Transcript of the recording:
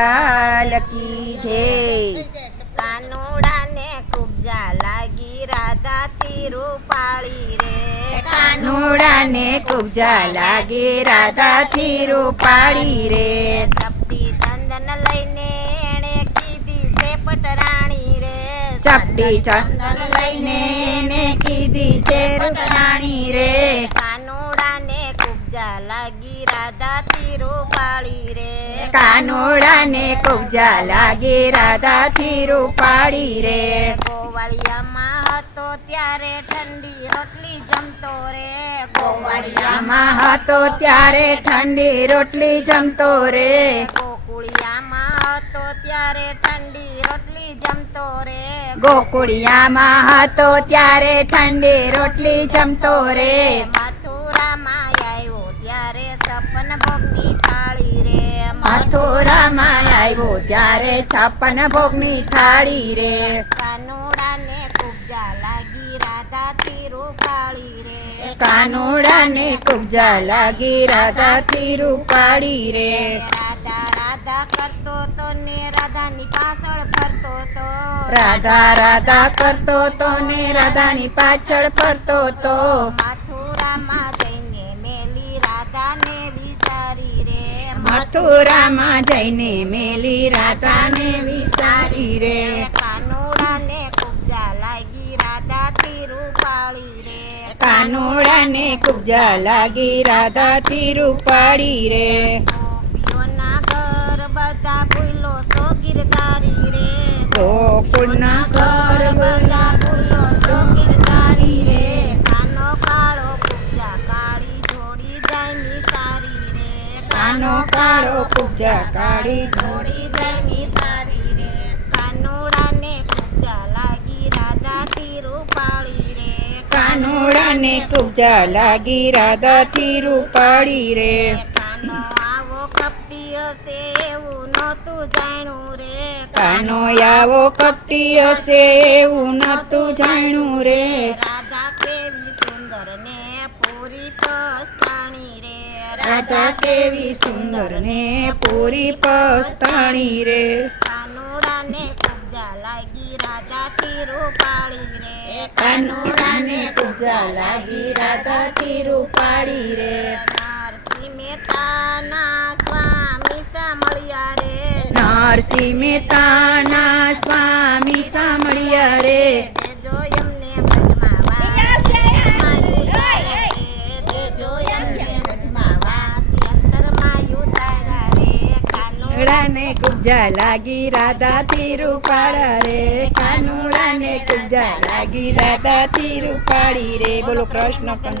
લાલ કી જય। કાનુડાને કુબજા લાગી રાધાથી રૂપાળી રે। કાનુડાને કુબજા લાગી રાધાથી રૂપાળી રે। ચપટી ચંદન લઈને એણે કીધી છે પટરાણી રે। ચપટી ચંદન લઈને એને કીધી છે પટરાણી રે। કાનુડાને કુબજા લાગી રાધાથી રૂપાળી રે। કાનુડાને કુબજા લાગી રાધાથી રૂપાળી રે। ગોવાળિયામાં હતો ત્યારે ઠંડી રોટલી જમતો રે। ગોવાળિયામાં હતો ત્યારે ઠંડી રોટલી જમતો રે। ગોકુળિયામાં હતો ત્યારે ઠંડી રોટલી જમતો રે। ગોકુળિયામાં હતો ત્યારે ઠંડી રોટલી જમતો રે। મથુરામાં આવ્યો ત્યારે છપ્પન ભોગની થાળી રે। મથુરામાં આવ્યો ત્યારે 56 ભોગની થાળી રે। કાનુડાને કુબજા લાગી રાધાથી રૂપાળી રે। કાનુડાને કુબજા લાગી રાધાથી રૂપાળી રે। રાધા રાધા કરતો તો ને રાધાની પાછળ ફરતો તો। રાધા રાધા કરતો તો ને રાધાની પાછળ ફરતો તો। મથુરામાં જઈને મેલી રાધાને વિચારી રે। મથુરામાં જઈને મેલી રાધાને વિસારી રે। કાનુડાને કુબજા લાગી રાધાથી રૂપાળી રે। કાનુડાને કુબજા લાગી રાધાથી રૂપાળી રે। ગોપીઓના ઘર બધા ફૂલો સોગીરધારી રે। ગોકુળના ઘર બધા ફૂલો સોગીરધારી રે। કાનો કાળો કુબજા કાળી જોડી જાય સારી રે। કાનો કાળો કુબજા કાળી જોડી જાય સારી રે। કાનુડાને કુબજા લાગી રાધાથી રૂપાળી રે। કાનુડાને કુબજા લાગી રાધાથી રૂપાળી રે। કાનો આવો કપટી હશે એવું નહોતું જાણ્યું રે। કાનો આવો કપટી હશે એવું નતું જાણ્યું રે। રાધા કેવી સુંદર ને પૂરી પસ્તાણી રે। રાધા કેવી સુંદર ને પૂરી પસ્તાણી રે। કાનુડાને કુબજા લાગી રાધાથી રૂપાળી રે। કાનુડાને કુબજા લાગી રાધાથી રૂપાળી રે। નરસિંહ મહેતાના સ્વામી સાંભળ્યા રે। નરસિંહ મહેતાના સ્વામી સાંભળ્યા રે। દેજો એમને વ્રજમાં વાસ દેજો એમને વ્રજમાં વાસ અંતરમાં ઉતાર્યા રે। કાનુડાને કુબજા લાગી રાધાથી રૂપાળા રે। કાનુડાને કુબજા લાગી રાધાથી રૂપાળી રે। બોલો કૃષ્ણ કનૈયા